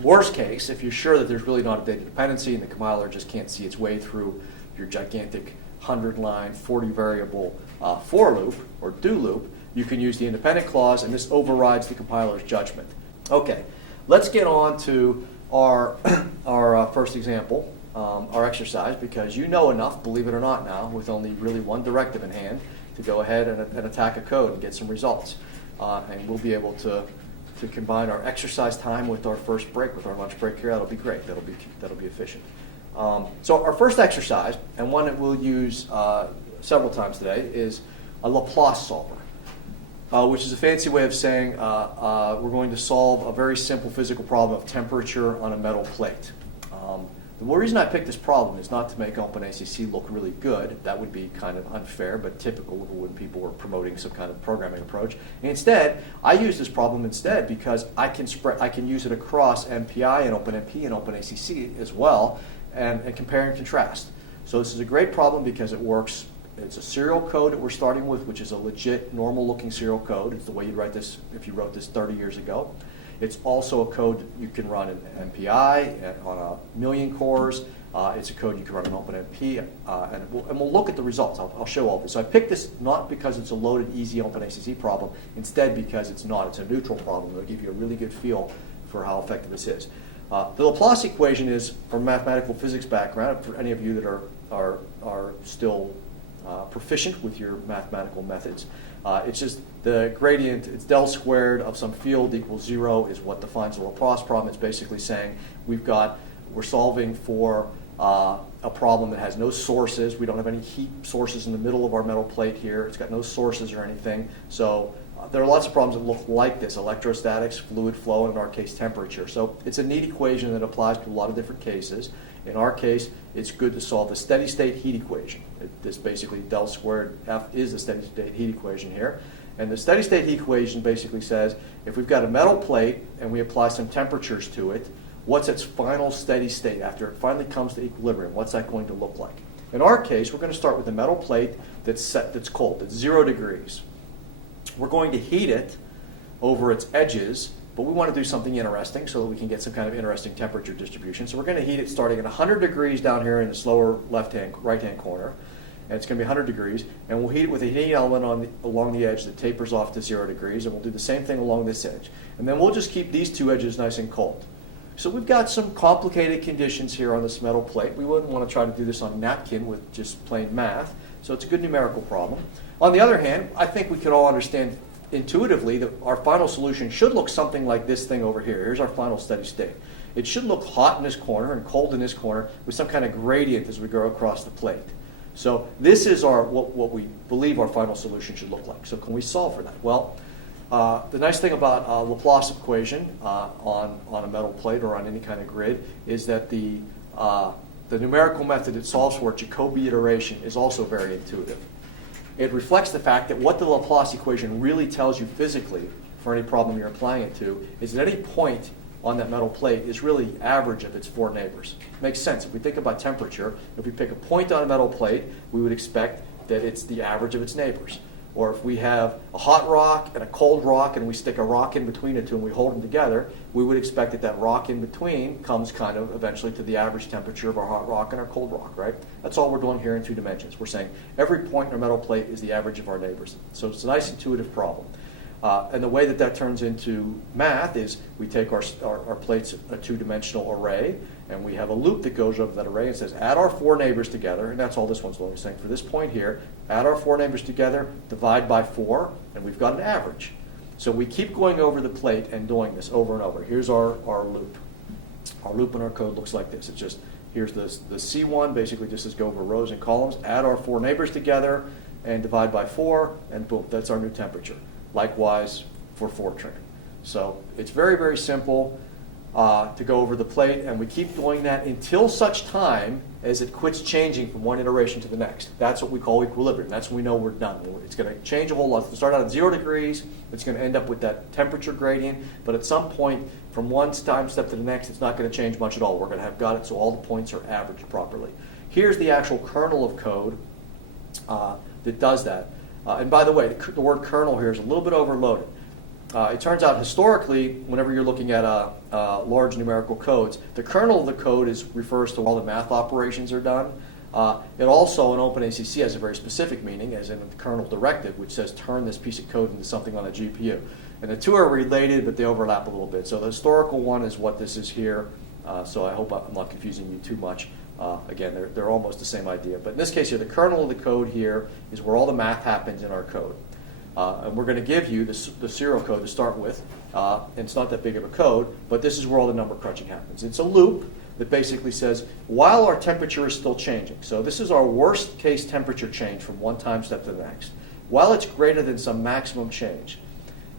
worst case, if you're sure that there's really not a data dependency and the compiler just can't see its way through your gigantic 100-line, 40-variable for loop or do loop, you can use the independent clause, and this overrides the compiler's judgment. Okay, let's get on to our first example, our exercise, because you know enough, believe it or not now, with only really one directive in hand, to go ahead and attack a code and get some results. And we'll be able to combine our exercise time with our first break, with our lunch break here. That'll be great. That'll be efficient. So our first exercise, and one that we'll use several times today, is a Laplace solver. Which is a fancy way of saying we're going to solve a very simple physical problem of temperature on a metal plate. The reason I picked this problem is not to make OpenACC look really good. That would be kind of unfair, but typical when people were promoting some kind of programming approach. And instead, I use this problem instead because I can use it across MPI and OpenMP and OpenACC as well, and compare and contrast. So this is a great problem because it works. It's a serial code that we're starting with, which is a legit, normal-looking serial code. It's the way you'd write this if you wrote this 30 years ago. It's also a code that you can run in MPI on 1,000,000 cores. It's a code you can run in OpenMP, and we'll look at the results. I'll show all this. So I picked this not because it's a loaded, easy OpenACC problem, instead because it's not. It's a neutral problem. It'll give you a really good feel for how effective this is. The Laplace equation is, from a mathematical physics background, for any of you that are still proficient with your mathematical methods, it's just the gradient, it's del squared of some field equals 0 is what defines the Laplace problem. It's basically saying we're solving for a problem that has no sources. We don't have any heat sources in the middle of our metal plate here. It's got no sources or anything. So there are lots of problems that look like this: electrostatics, fluid flow, and in our case, temperature. So it's a neat equation that applies to a lot of different cases. In our case, it's good to solve the steady state heat equation. This basically del squared F is the steady state heat equation here. And the steady state heat equation basically says if we've got a metal plate and we apply some temperatures to it, what's its final steady state after it finally comes to equilibrium? What's that going to look like? In our case, we're going to start with a metal plate that's cold. It's 0 degrees. We're going to heat it over its edges, but we want to do something interesting so that we can get some kind of interesting temperature distribution. So we're going to heat it starting at 100 degrees down here in this lower right-hand corner. And it's going to be 100 degrees. And we'll heat it with a heating element along the edge that tapers off to 0 degrees. And we'll do the same thing along this edge. And then we'll just keep these two edges nice and cold. So we've got some complicated conditions here on this metal plate. We wouldn't want to try to do this on a napkin with just plain math. So it's a good numerical problem. On the other hand, I think we can all understand intuitively that our final solution should look something like this thing over here. Here's our final steady state. It should look hot in this corner and cold in this corner with some kind of gradient as we go across the plate. So this is what we believe our final solution should look like. So can we solve for that? Well, the nice thing about Laplace equation on a metal plate or on any kind of grid is that the numerical method it solves for, Jacobi iteration, is also very intuitive. It reflects the fact that what the Laplace equation really tells you physically for any problem you're applying it to is that any point on that metal plate is really the average of its 4 neighbors. Makes sense. If we think about temperature, if we pick a point on a metal plate, we would expect that it's the average of its neighbors. Or if we have a hot rock and a cold rock and we stick a rock in between the two and we hold them together, we would expect that rock in between comes kind of eventually to the average temperature of our hot rock and our cold rock, right? That's all we're doing here in 2 dimensions. We're saying every point in our metal plate is the average of our neighbors. So it's a nice intuitive problem. And the way that turns into math is we take our plates, a 2-dimensional array, and we have a loop that goes over that array and says add our 4 neighbors together, and that's all this one's doing. It's saying for this point here, add our 4 neighbors together, divide by 4, and we've got an average. So we keep going over the plate and doing this over and over. Here's our loop. Our loop in our code looks like this. It's just, here's the C1, basically just says go over rows and columns, add our 4 neighbors together, and divide by 4, and boom, that's our new temperature. Likewise for Fortran. So it's very, very simple to go over the plate, and we keep doing that until such time as it quits changing from one iteration to the next. That's what we call equilibrium. That's when we know we're done. It's going to change a whole lot. It'll start out at 0 degrees. It's going to end up with that temperature gradient, but at some point from one time step to the next, it's not going to change much at all. We're going to have got it so all the points are averaged properly. Here's the actual kernel of code that does that. And by the way, the word kernel here is a little bit overloaded. It turns out historically, whenever you're looking at large numerical codes, the kernel of the code refers to all the math operations are done. It also, in OpenACC, has a very specific meaning, as in the kernel directive, which says turn this piece of code into something on a GPU. And the two are related, but they overlap a little bit. So the historical one is what this is here. So I hope I'm not confusing you too much. Again, they're almost the same idea. But in this case here, the kernel of the code here is where all the math happens in our code. And we're going to give you the serial code to start with. And it's not that big of a code, but this is where all the number crunching happens. It's a loop that basically says, while our temperature is still changing, so this is our worst case temperature change from one time step to the next, while it's greater than some maximum change.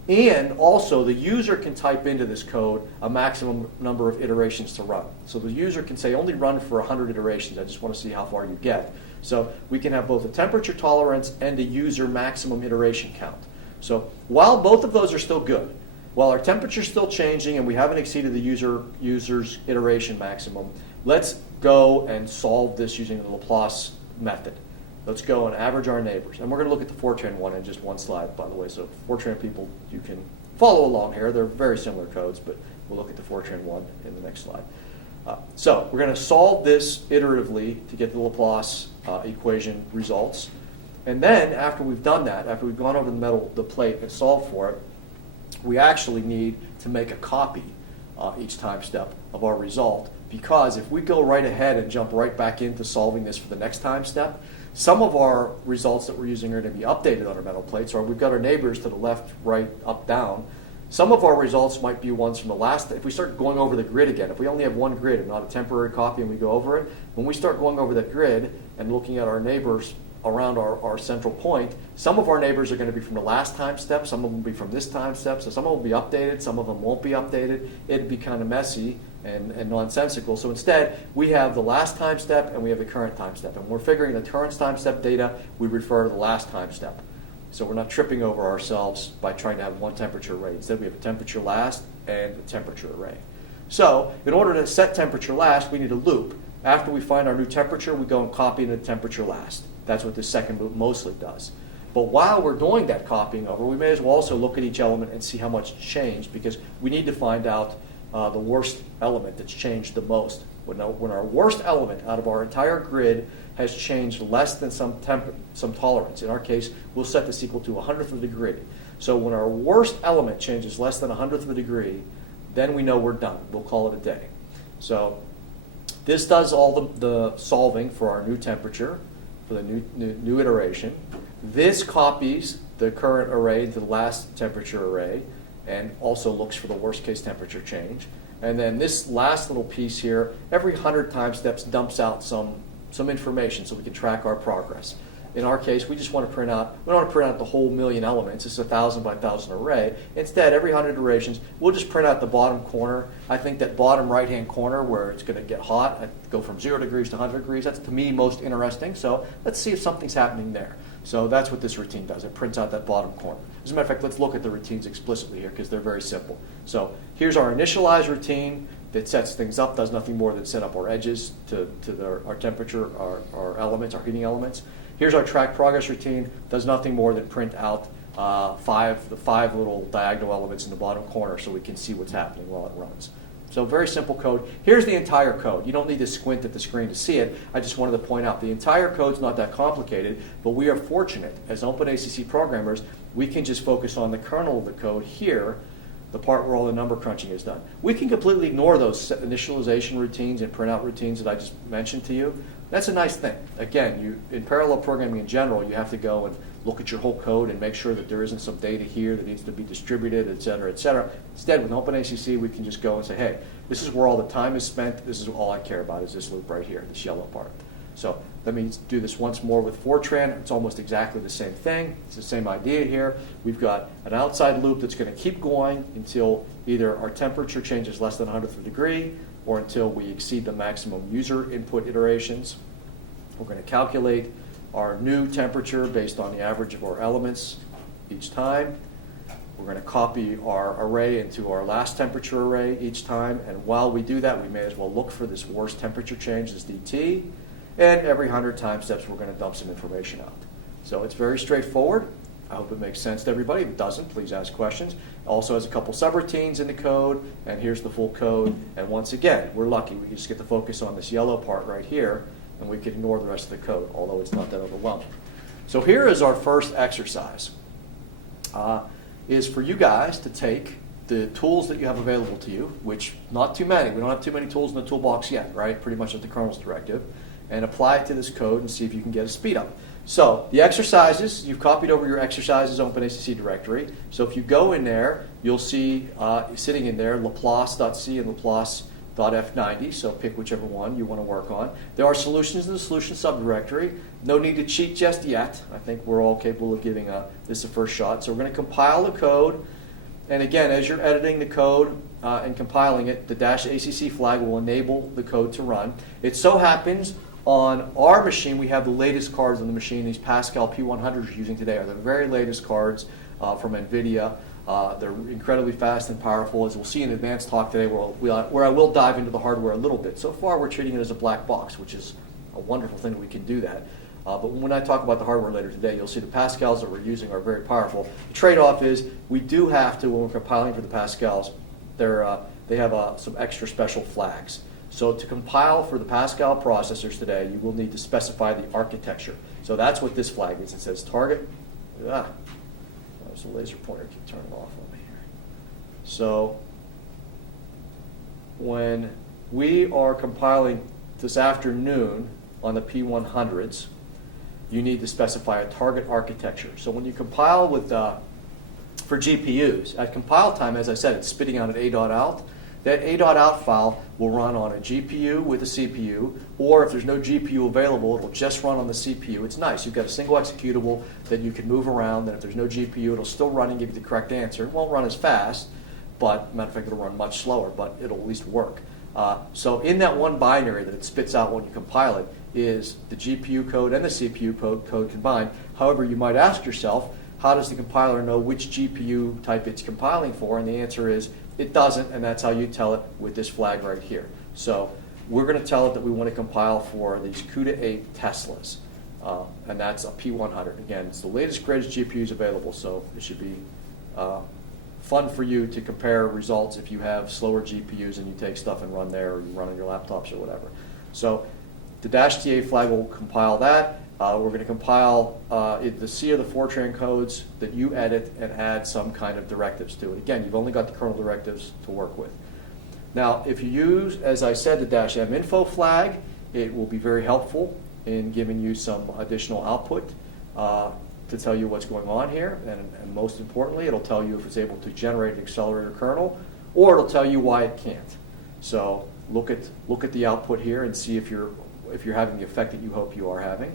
And also, the user can type into this code a maximum number of iterations to run. So the user can say, only run for 100 iterations. I just want to see how far you get. So we can have both a temperature tolerance and a user maximum iteration count. So while both of those are still good, while our temperature is still changing and we haven't exceeded the user's iteration maximum, let's go and solve this using the Laplace method. Let's go and average our neighbors. And we're going to look at the Fortran one in just one slide, by the way. So Fortran people, you can follow along here. They're very similar codes, but we'll look at the Fortran one in the next slide. So we're going to solve this iteratively to get the Laplace equation results. And then after we've done that, after we've gone over the plate and solved for it, we actually need to make a copy each time step of our result, because if we go right ahead and jump right back into solving this for the next time step, some of our results that we're using are going to be updated on our metal plates, or we've got our neighbors to the left, right, up, down. Some of our results might be ones from the last, if we start going over the grid again, if we only have one grid and not a temporary copy and we go over it, when we start going over that grid and looking at our neighbors around our central point, some of our neighbors are going to be from the last time step, some of them will be from this time step, so some of them will be updated, some of them won't be updated. It'd be kind of messy and nonsensical. So instead, we have the last time step and we have the current time step. And we're figuring the current time step data, we refer to the last time step. So we're not tripping over ourselves by trying to have one temperature array. Instead, we have a temperature last and a temperature array. So in order to set temperature last, we need a loop. After we find our new temperature, we go and copy into temperature last. That's what the second loop mostly does. But while we're doing that copying over, we may as well also look at each element and see how much changed, because we need to find out the worst element that's changed the most. When our worst element out of our entire grid has changed less than some tolerance, in our case, we'll set this equal to 100th of a degree. So when our worst element changes less than 100th of a degree, then we know we're done. We'll call it a day. So this does all the solving for our new temperature, for the new iteration. This copies the current array to the last temperature array and also looks for the worst case temperature change. And then this last little piece here, every 100 time steps dumps out some information so we can track our progress. In our case, we just want to print out, we don't want to print out the whole million elements. It's a 1,000 by 1,000 array. Instead, every 100 iterations, we'll just print out the bottom corner. I think that bottom right-hand corner where it's going to get hot, I go from 0 degrees to 100 degrees, that's to me most interesting. So let's see if something's happening there. So that's what this routine does. It prints out that bottom corner. As a matter of fact, let's look at the routines explicitly here because they're very simple. So here's our initialize routine that sets things up, does nothing more than set up our edges to our temperature, our elements, our heating elements. Here's our track progress routine, does nothing more than print out the five little diagonal elements in the bottom corner so we can see what's happening while it runs. So very simple code. Here's the entire code. You don't need to squint at the screen to see it. I just wanted to point out the entire code's not that complicated, but we are fortunate as OpenACC programmers, we can just focus on the kernel of the code here, the part where all the number crunching is done. We can completely ignore those initialization routines and printout routines that I just mentioned to you. That's a nice thing. Again, in parallel programming in general, you have to go and look at your whole code and make sure that there isn't some data here that needs to be distributed, et cetera, et cetera. Instead, with OpenACC, we can just go and say, hey, this is where all the time is spent. This is all I care about is this loop right here, this yellow part. So let me do this once more with Fortran. It's almost exactly the same thing. It's the same idea here. We've got an outside loop that's going to keep going until either our temperature changes less than 100th of a degree or until we exceed the maximum user input iterations. We're going to calculate our new temperature based on the average of our elements each time. We're going to copy our array into our last temperature array each time. And while we do that, we may as well look for this worst temperature change as dt. And every 100 time steps, we're going to dump some information out. So it's very straightforward. I hope it makes sense to everybody. If it doesn't, please ask questions. Also has a couple subroutines in the code, and here's the full code. And once again, we're lucky. We can just get the focus on this yellow part right here, and we can ignore the rest of the code, although it's not that overwhelming. So here is our first exercise. Is for you guys to take the tools that you have available to you, which not too many. We don't have too many tools in the toolbox yet, right? Pretty much at the kernels directive. And apply it to this code and see if you can get a speed up. So the exercises, you've copied over your exercises OpenACC directory. So if you go in there, you'll see sitting in there Laplace.c and Laplace.f90. So pick whichever one you want to work on. There are solutions in the solution subdirectory. No need to cheat just yet. I think we're all capable of giving this a first shot. So we're going to compile the code. And again, as you're editing the code and compiling it, the -acc flag will enable the code to run. It so happens on our machine, we have the latest cards on the machine. These Pascal P100s you're using today are the very latest cards from NVIDIA. They're incredibly fast and powerful, as we'll see in an advanced talk today, where I will dive into the hardware a little bit. So far, we're treating it as a black box, which is a wonderful thing that we can do that. But when I talk about the hardware later today, you'll see the Pascals that we're using are very powerful. The trade-off is we do have to, when we're compiling for the Pascals, they have some extra special flags. So to compile for the Pascal processors today, you will need to specify the architecture. So that's what this flag is. It says target. There's a laser pointer. Keep turning off on me here. So when we are compiling this afternoon on the P100s, you need to specify a target architecture. So when you compile with for GPUs, at compile time, as I said, it's spitting out an A.out. That A.out file will run on a GPU with a CPU, or if there's no GPU available, it'll just run on the CPU. It's nice. You've got a single executable that you can move around, and if there's no GPU, it'll still run and give you the correct answer. It won't run as fast, but matter of fact, it'll run much slower, but it'll at least work. So in that one binary that it spits out when you compile it is the GPU code and the CPU code combined. However, you might ask yourself, how does the compiler know which GPU type it's compiling for? And the answer is it doesn't, and that's how you tell it with this flag right here. So we're going to tell it that we want to compile for these CUDA 8 Teslas, and that's a P100. Again, it's the latest, greatest GPUs available, so it should be fun for you to compare results if you have slower GPUs and you take stuff and run there, or you run on your laptops or whatever. So the -TA flag will compile that. We're going to compile the C or the Fortran codes that you edit and add some kind of directives to it. Again, you've only got the kernel directives to work with. Now, if you use, as I said, the -minfo flag, it will be very helpful in giving you some additional output to tell you what's going on here. And most importantly, it'll tell you if it's able to generate an accelerator kernel, or it'll tell you why it can't. So look at the output here and see if you're having the effect that you hope you are having.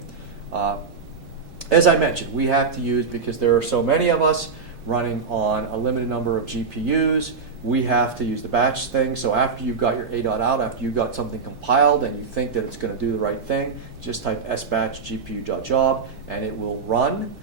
As I mentioned, we have to use, because there are so many of us running on a limited number of GPUs, we have to use the batch thing. So after you've got your A.out, after you've got something compiled and you think that it's going to do the right thing, just type sbatch GPU.job and it will run.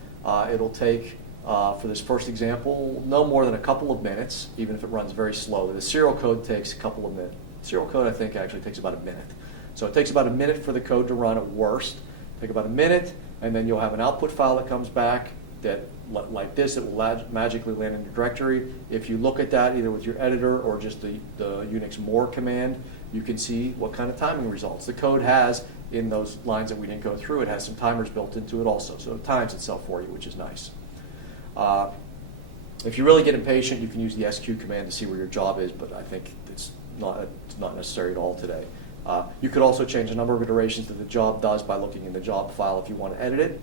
It'll take, for this first example, no more than a couple of minutes, even if it runs very slowly. The serial code takes a couple of minutes. Serial code, I think, actually takes about a minute. So it takes about a minute for the code to run at worst. Take about a minute, and then you'll have an output file that comes back that, like this, it will magically land in your directory. If you look at that either with your editor or just the Unix more command, you can see what kind of timing results. The code has, in those lines that we didn't go through, it has some timers built into it also, so it times itself for you, which is nice. If you really get impatient, you can use the squeue command to see where your job is, but I think it's not necessary at all today. You could also change the number of iterations that the job does by looking in the job file if you want to edit it.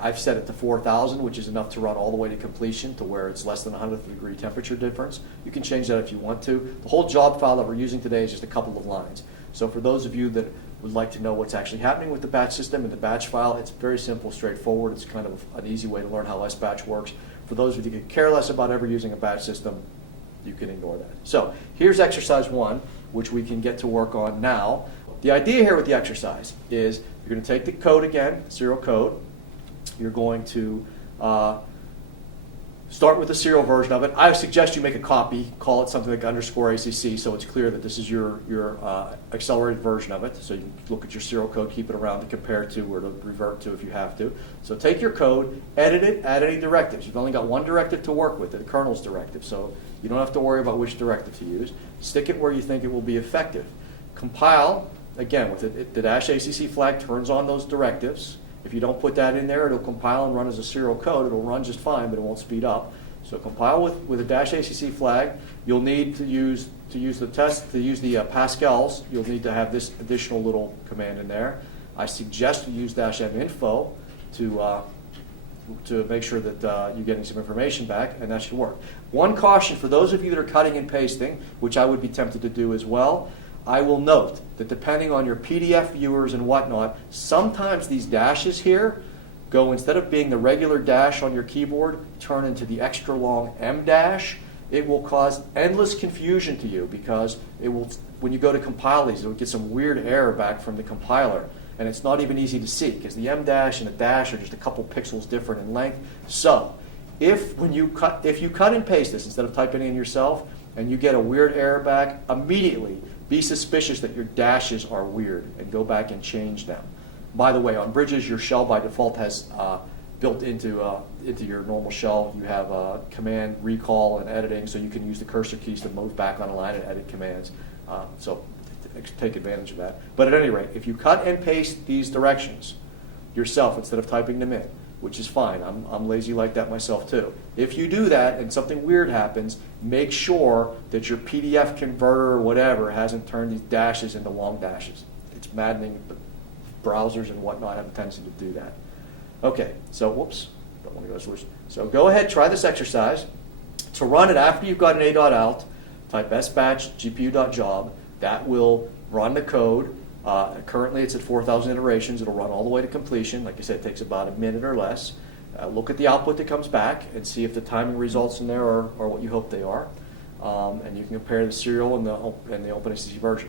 I've set it to 4,000, which is enough to run all the way to completion, to where it's less than 100th degree temperature difference. You can change that if you want to. The whole job file that we're using today is just a couple of lines. So for those of you that would like to know what's actually happening with the batch system and the batch file, it's very simple, straightforward. It's kind of an easy way to learn how sbatch works. For those of you that care less about ever using a batch system, you can ignore that. So here's exercise 1, which we can get to work on now. The idea here with the exercise is you're going to take the code again, serial code. You're going to start with the serial version of it. I suggest you make a copy, call it something like _ACC, so it's clear that this is your accelerated version of it. So you can look at your serial code, keep it around to compare to or to revert to if you have to. So take your code, edit it, add any directives. You've only got one directive to work with, the kernel's directive, so you don't have to worry about which directive to use. Stick it where you think it will be effective. Compile, again, with it, the -ACC flag turns on those directives. If you don't put that in there, it'll compile and run as a serial code. It'll run just fine, but it won't speed up. So compile with a -ACC flag. You'll need to use the Pascals. You'll need to have this additional little command in there. I suggest you use -minfo to make sure that you're getting some information back, and that should work. One caution for those of you that are cutting and pasting, which I would be tempted to do as well, I will note that depending on your PDF viewers and whatnot, sometimes these dashes here go, instead of being the regular dash on your keyboard, turn into the extra long M dash. It will cause endless confusion to you because it will, when you go to compile these, it will get some weird error back from the compiler. And it's not even easy to see because the M dash and the dash are just a couple pixels different in length. So if you cut and paste this instead of typing it in yourself and you get a weird error back, immediately be suspicious that your dashes are weird and go back and change them. By the way, on bridges, your shell by default has built into your normal shell. You have command recall and editing, so you can use the cursor keys to move back on a line and edit commands. So take advantage of that. But at any rate, if you cut and paste these directions yourself instead of typing them in, which is fine. I'm lazy like that myself too. If you do that and something weird happens, make sure that your PDF converter or whatever hasn't turned these dashes into long dashes. It's maddening, but browsers and whatnot have a tendency to do that. Okay, so whoops, don't want to go to solution. So go ahead, try this exercise. To run it after you've got an a.out, type sbatch gpu.job. That will run the code. Currently it's at 4,000 iterations. It'll run all the way to completion. Like I said, it takes about a minute or less. Look at the output that comes back and see if the timing results in there are what you hope they are. And you can compare the serial and the OpenACC version.